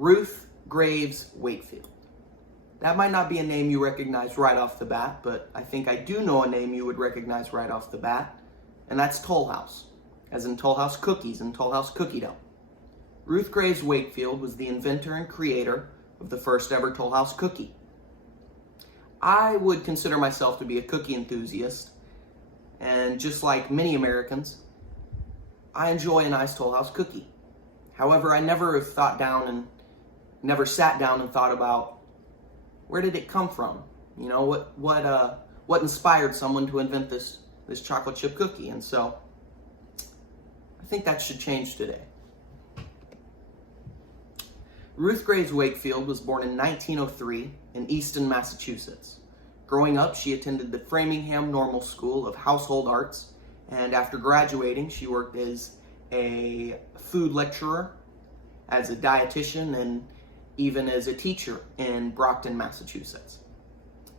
Ruth Graves Wakefield. That might not be a name you recognize right off the bat, but I think I do know a name you would recognize right off the bat, and that's Toll House, as in Toll House cookies and Toll House cookie dough. Ruth Graves Wakefield was the inventor and creator of the first ever Toll House cookie. I would consider myself to be a cookie enthusiast, and just like many Americans, I enjoy a nice Toll House cookie. However, I never sat down and thought about where did it come from? You know, what inspired someone to invent this chocolate chip cookie? And so I think that should change today. Ruth Graves Wakefield was born in 1903 in Easton, Massachusetts. Growing up, she attended the Framingham Normal School of Household Arts, and after graduating, she worked as a food lecturer, as a dietitian, and even as a teacher in Brockton, Massachusetts.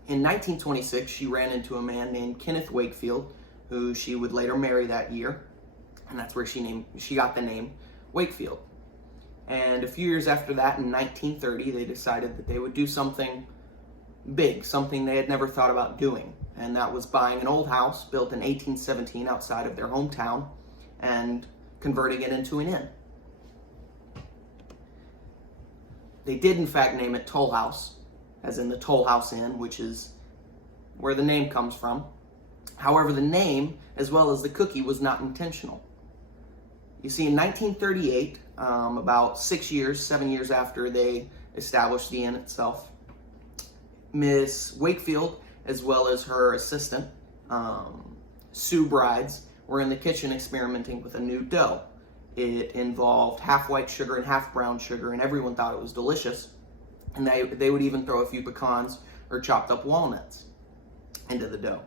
In 1926, she ran into a man named Kenneth Wakefield, who she would later marry that year, and that's where she got the name Wakefield. And a few years after that, in 1930, they decided that they would do something big, something they had never thought about doing, and that was buying an old house built in 1817 outside of their hometown and converting it into an inn. They did in fact name it Toll House, as in the Toll House Inn, which is where the name comes from. However, the name, as well as the cookie, was not intentional. You see, in 1938, about 7 years after they established the inn itself, Miss Wakefield, as well as her assistant, Sue Brides, were in the kitchen experimenting with a new dough. It involved half white sugar and half brown sugar, and everyone thought it was delicious. And they would even throw a few pecans or chopped up walnuts into the dough.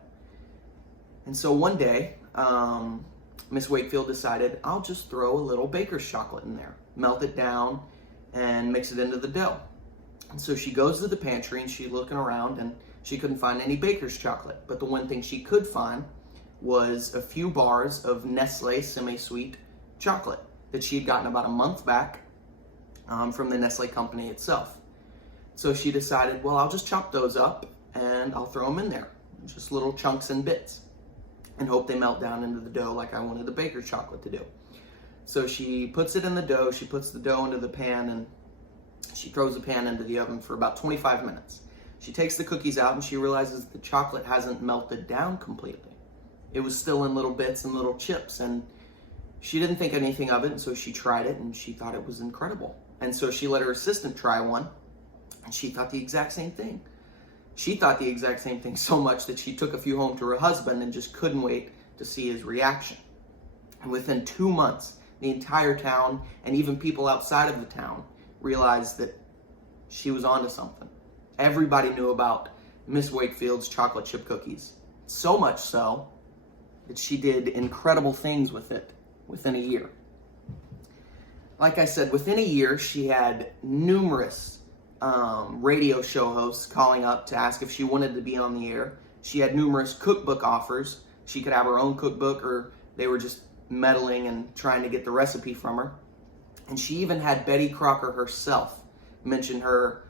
And so one day, Miss Wakefield decided, I'll just throw a little baker's chocolate in there, melt it down, and mix it into the dough. And so she goes to the pantry and she's looking around and she couldn't find any baker's chocolate. But the one thing she could find was a few bars of Nestle semi-sweet chocolate that she had gotten about a month back from the Nestle company itself. So she decided, well, I'll just chop those up and I'll throw them in there, just little chunks and bits, and hope they melt down into the dough like I wanted the baker's chocolate to do. So she puts it in the dough, she puts the dough into the pan, and she throws the pan into the oven for about 25 minutes. She takes the cookies out and she realizes the chocolate hasn't melted down completely. It was still in little bits and little chips, and she didn't think anything of it, and so she tried it and she thought it was incredible. And so she let her assistant try one, and she thought the exact same thing. She thought the exact same thing so much that she took a few home to her husband and just couldn't wait to see his reaction. And within 2 months, the entire town and even people outside of the town realized that she was onto something. Everybody knew about Miss Wakefield's chocolate chip cookies. So much so that she did incredible things with it within a year. Like I said, within a year, she had numerous radio show hosts calling up to ask if she wanted to be on the air. She had numerous cookbook offers. She could have her own cookbook, or they were just meddling and trying to get the recipe from her. And she even had Betty Crocker herself mention her,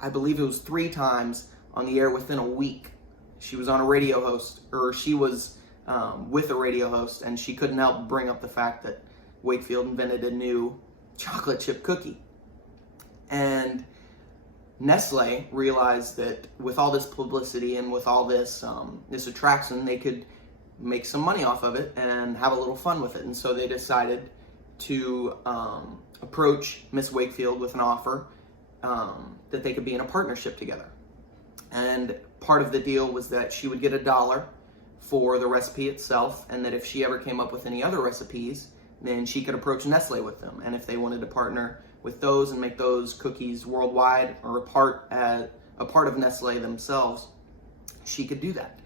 I believe it was 3 times on the air within a week. She was on a radio host, or she was with a radio host, and she couldn't help bring up the fact that Wakefield invented a new chocolate chip cookie. And Nestle realized that with all this publicity and with all this this attraction, they could make some money off of it and have a little fun with it. And so they decided to approach Miss Wakefield with an offer that they could be in a partnership together. And part of the deal was that she would get $1 for the recipe itself, and that if she ever came up with any other recipes, then she could approach Nestle with them. And if they wanted to partner with those and make those cookies worldwide or a part of Nestle themselves, she could do that.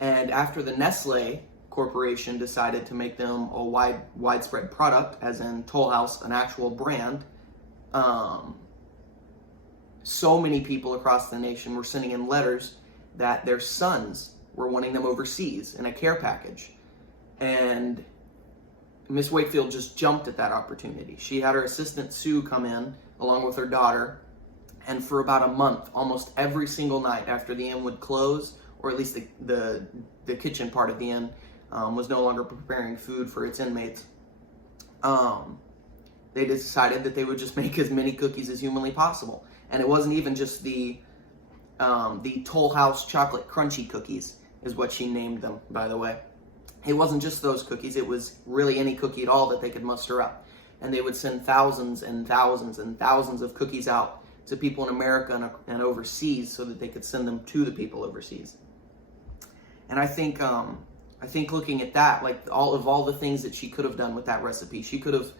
And after the Nestle Corporation decided to make them a widespread product, as in Toll House, an actual brand, so many people across the nation were sending in letters that their sons were wanting them overseas in a care package. And Miss Wakefield just jumped at that opportunity. She had her assistant Sue come in along with her daughter. And for about a month, almost every single night after the inn would close, or at least the kitchen part of the inn was no longer preparing food for its inmates, they decided that they would just make as many cookies as humanly possible. And it wasn't even just the Toll House chocolate crunchy cookies is what she named them, by the way. It wasn't just those cookies, it was really any cookie at all that they could muster up. And they would send thousands and thousands and thousands of cookies out to people in America and overseas so that they could send them to the people overseas. And I think looking at that, like all the things that she could have done with that recipe, she could have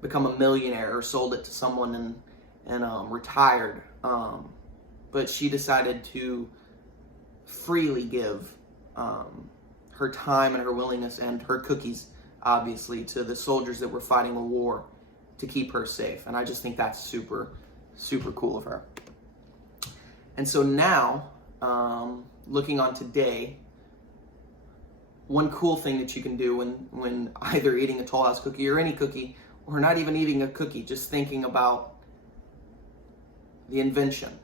become a millionaire or sold it to someone and retired. But she decided to freely give her time and her willingness and her cookies, obviously, to the soldiers that were fighting a war to keep her safe. And I just think that's super, super cool of her. And so now, looking on today, one cool thing that you can do when either eating a Toll House cookie or any cookie, or not even eating a cookie, just thinking about the invention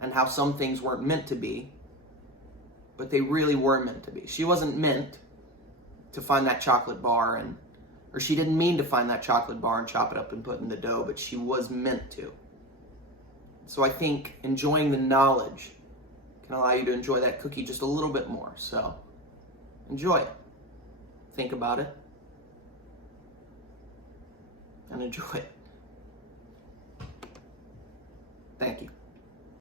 and how some things weren't meant to be, but they really were meant to be. She wasn't meant to find that chocolate bar, or she didn't mean to find that chocolate bar and chop it up and put it in the dough, but she was meant to. So I think enjoying the knowledge can allow you to enjoy that cookie just a little bit more. So enjoy it. Think about it. And enjoy it. Thank you.